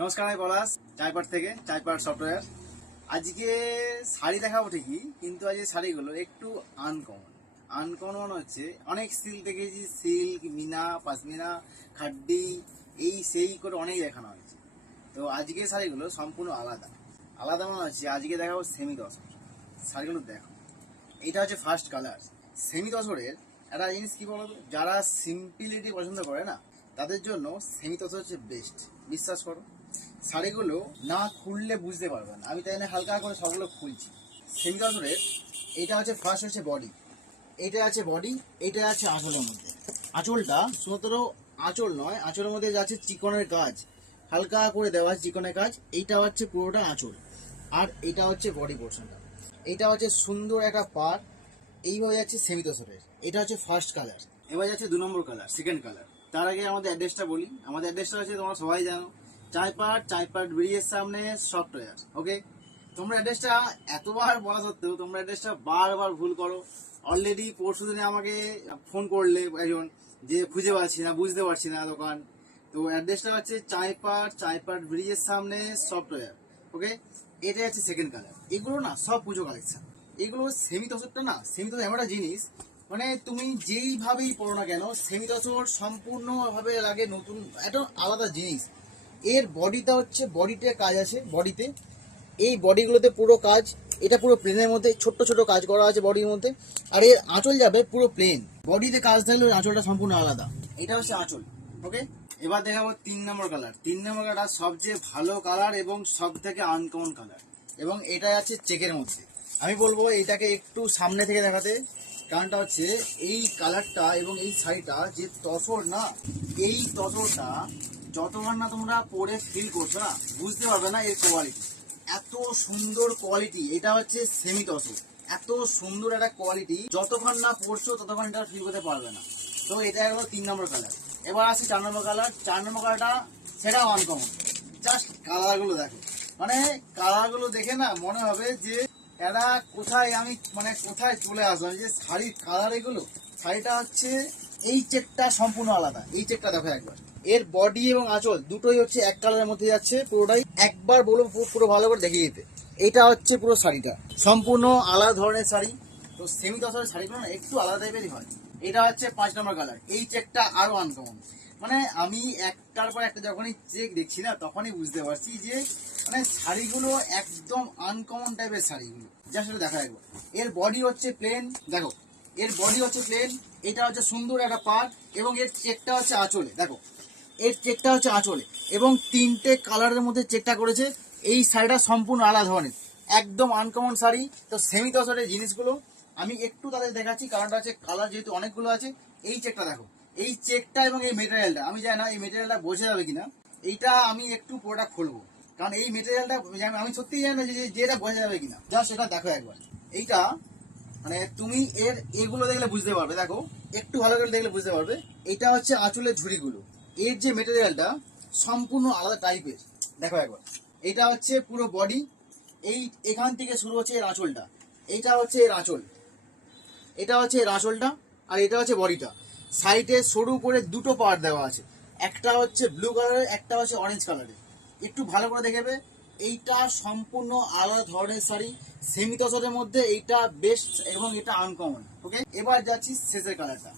নমস্কার, আমি পলাশ চাইপাট থেকে চাইপাট সফটওয়্যার। আজকে শাড়ি দেখাবো ঠিকই, কিন্তু আজকে শাড়িগুলো একটু আনকমন। আনকমন হচ্ছে অনেক সিল্ক দেখেছি, সিল্ক, মিনা, পাশমিনা, খাড্ডি, এই সেই করে অনেক দেখানো হয়েছে। তো আজকে শাড়িগুলো সম্পূর্ণ আলাদা আলাদা মনে হচ্ছে। আজকে দেখাবো সেমি তসর শাড়িগুলো। দেখো, এটা হচ্ছে ফার্স্ট কালার সেমি তসরের। একটা জিনিস কি বলতো, যারা সিম্পলিটি পছন্দ করে না, তাদের জন্য সেমি তসর হচ্ছে বেস্ট। বিশ্বাস করো, শাড়িগুলো না খুললে বুঝতে পারবে না। আমি তাই না হালকা করে সবগুলো খুলছি। সেমি তসরের এটা হচ্ছে ফার্স্ট হচ্ছে বডি, এটা আছে বডি, এটা আছে আঁচলের মধ্যে। আঁচলটা শুধুমাত্র আঁচল নয়, আঁচলের মধ্যে যাচ্ছে চিকনের কাজ, হালকা করে দেওয়া আছে চিকনের কাজ। এইটা হচ্ছে পুরোটা আঁচল, আর এটা হচ্ছে বডি পোর্শনটা। এটা হচ্ছে সুন্দর একটা পার। এইভাবে যাচ্ছে সেমি তসরের। এটা হচ্ছে ফার্স্ট কালার। এবার যাচ্ছে 2 নম্বর কালার, সেকেন্ড কালার। তার আগে আমাদের অ্যাড্রেসটা বলি। আমাদের অ্যাড্রেসটা হচ্ছে, তোমরা সবাই জানো, চাইপাট ব্রিজের সামনে সফটওয়্যার। ওকে, তোমরা অ্যাড্রেসটা এতবার বলা সত্ত্বেও তোমরা অ্যাড্রেসটা বারবার ভুল করো। অলরেডি পরশু দিনে আমাকে ফোন করলে একজন, যে খুঁজে পাচ্ছি না, বুঝতে পারছি না দোকান। তো অ্যাড্রেসটা হচ্ছে চাইপাট ব্রিজের সামনে সফটওয়্যার। ওকে, এটা হচ্ছে সেকেন্ড কালার। এগুলো না সব পুজো কালেকশন। এগুলো সেমি তসরটা না, সেমি তসর এমন একটা জিনিস, মানে তুমি যেইভাবেই পড়ো না কেন, সেমি তসর সম্পূর্ণভাবে লাগে নতুন, একটা আলাদা জিনিস। এর বডিটা হচ্ছে, বডিতে কাজ আছে বডিতে, এই বডিগুলোতে পুরো কাজ। এটা পুরো প্লেনের মধ্যে ছোট্ট ছোট কাজ করা আছে বডির মধ্যে। আর এর আঁচল যাবে পুরো প্লেন। বডিতে কাজ থাকলে ওর আঁচলটা সম্পূর্ণ আলাদা। এটা হচ্ছে আঁচল। ওকে, এবার দেখাবো 3 নম্বর কালার। 3 নম্বর কালার সবচেয়ে ভালো কালার এবং সব থেকে আনকমন কালার, এবং এটা আছে চেকের মধ্যে। আমি বলবো এটাকে একটু সামনে থেকে দেখাতে। কারণটা হচ্ছে এই কালারটা এবং এই শাড়িটা যে তসর না, এই তসরটা যতবার না তোমরা পরে ফিল করছো না, বুঝতে পারবে না এর কোয়ালিটি। এত সুন্দর কোয়ালিটি, এটা হচ্ছে সেমি তসর। এত সুন্দর একটা কোয়ালিটি, যতক্ষণ না পরছো ততক্ষণ এটা ফিল করতে পারবে না। তো এটা হলো 3 নম্বর কালার। এবার আসি 4 নম্বর কালার। 4 নম্বর কালারটা সেটাও আনকমন। জাস্ট কালারগুলো দেখো, মানে কালারগুলো দেখে না মনে হবে যে এরা কোথায়, আমি মানে কোথায় চলে আসলাম। যে শাড়ির কালার এগুলো, শাড়িটা হচ্ছে এই চেকটা সম্পূর্ণ আলাদা। এই চেকটা দেখো একবার, এর বডি এবং আঁচল দুটোই হচ্ছে এক কালারের মধ্যে যাচ্ছে পুরোটাই। একবার বলবো পুরো ভালো করে দেখিয়ে দিতে। এটা হচ্ছে পুরো শাড়িটা সম্পূর্ণ আলাদা ধরনের শাড়ি। তো সেমি তসরের শাড়িগুলো না একটু আলাদা টাইপেরই হয়। এটা হচ্ছে 5 নম্বর কালার। এই চেকটা আরো আনকমন। মানে আমি একটার পর একটা যখনই চেক দেখছি না, তখনই বুঝতে পারছি যে মানে শাড়িগুলো একদম আনকমন টাইপের শাড়িগুলো। যা সেটা দেখা যাবে। এর বডি হচ্ছে প্লেন, দেখো এর বডি হচ্ছে প্লেন। এটা হচ্ছে সুন্দর একটা পাড়, এবং এর চেকটা হচ্ছে আঁচলে। দেখো এর চেকটা হচ্ছে আঁচলে, এবং 3টে কালারের মধ্যে চেকটা করেছে। এই শাড়িটা সম্পূর্ণ আলাদা ধরনের, একদম আনকমন শাড়ি। তো সেমি তসরের জিনিসগুলো আমি একটু তাদের দেখাচ্ছি, কারণটা হচ্ছে কালার যেহেতু অনেকগুলো আছে। এই চেকটা দেখো, এই চেকটা এবং এই মেটেরিয়ালটা, আমি জানি না এই মেটেরিয়ালটা বোঝা যাবে কিনা। এইটা আমি একটু পুরোটা খুলবো, কারণ এই মেটেরিয়ালটা আমি সত্যিই জানি না যে এটা বোঝা যাবে কিনা। জাস্ট এটা দেখো একবার। এইটা মানে তুমি এগুলো দেখলে বুঝতে পারবে। দেখো একটু ভালো করে দেখলে বুঝতে পারবে। এটা হচ্ছে আঁচলের ঝুড়িগুলো। এর যে মেটেরিয়ালটা সম্পূর্ণ আলাদা টাইপের। দেখো একবার, এটা হচ্ছে পুরো বডি। এই এখান থেকে শুরু হচ্ছে এর আঁচলটা। এইটা হচ্ছে এর আঁচল, এটা হচ্ছে এর আঁচলটা, আর এটা হচ্ছে বডিটা। সাইডে সরু করে দুটো পার্ট দেওয়া আছে, একটা হচ্ছে ব্লু কালারের, একটা হচ্ছে অরেঞ্জ কালারের। একটু ভালো করে দেখবে। এইটা সম্পূর্ণ আলাদা ধরনের শাড়ি, সেমি তসরের মধ্যে এইটা বেস্ট এবং এটা আনকমন। ওকে, এবার যাচ্ছি শেষের কালারটা।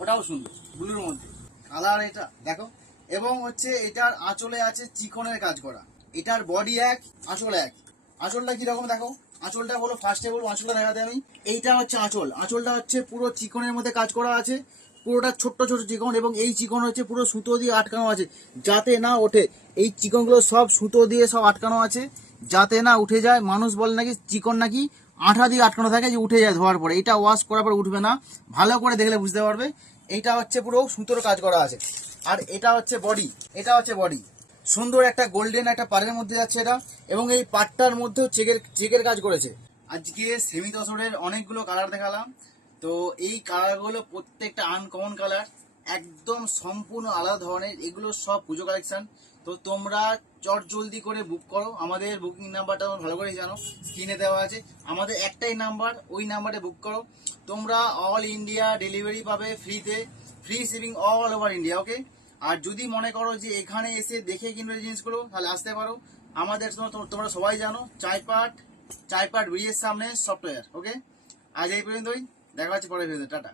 ওটাও সুন্দর, ব্লুর মধ্যে কালার। এটা দেখো, এবং হচ্ছে এটার আঁচলে আছে চিকনের কাজ করা। এটার বডি এক, আঁচল এক। আঁচলটা কিরকম দেখো, আঁচলটা বলো, ফার্স্টে বলবো আঁচলটা দেখাতে আমি। এইটা হচ্ছে আঁচল। আঁচলটা হচ্ছে পুরো চিকনের মধ্যে কাজ করা আছে, পুরোটা ছোট্ট ছোট চিকন, এবং এই চিকন হচ্ছে পুরো সুতো দিয়ে আটকানো আছে যাতে না ওঠে। এই চিকনগুলো সব সুতো দিয়ে সব আটকানো আছে যাতে না উঠে যায়। মানুষ বলে নাকি চিকন নাকি আঠা দিয়ে আটকানো থাকে, যে উঠে যায় ধোয়ার পরে। এটা ওয়াশ করার পর উঠবে না, ভালো করে দেখলে বুঝতে পারবে। এইটা হচ্ছে পুরো সুতোর কাজ করা আছে। আর এটা হচ্ছে বডি, এটা হচ্ছে বডি। সুন্দর একটা গোল্ডেন একটা পাড়ের মধ্যে যাচ্ছে এটা, এবং এই পাটটার মধ্যেও চেকের কাজ করেছে। আজকে সেমি তসরের অনেকগুলো কালার দেখালাম। তো এই কালারগুলো প্রত্যেকটা আনকমন কালার, একদম সম্পূর্ণ আলাদা ধরনের। এগুলো সব পুজো কালেকশন। তো তোমরা চট জলদি করে বুক করো। আমাদের বুকিং নাম্বারটা তোমরা ভালো করেই জানো, স্ক্রিনে দেওয়া আছে। আমাদের একটাই নাম্বার, ওই নাম্বারে বুক করো। তোমরা অল ইন্ডিয়া ডেলিভারি পাবে ফ্রিতে, free shipping all over India. Okay, আর যদি মনে করো যে এখানে এসে দেখে কিনবে এই জিনিসগুলো, তাহলে আসতে পারো আমাদের। তোমরা সবাই জানো চাইপাট ব্রিজের সামনে সফটওয়্যার। ওকে, আজ এই পর্যন্তই, দেখা হচ্ছে পরের ভিডিওতে। টাটা।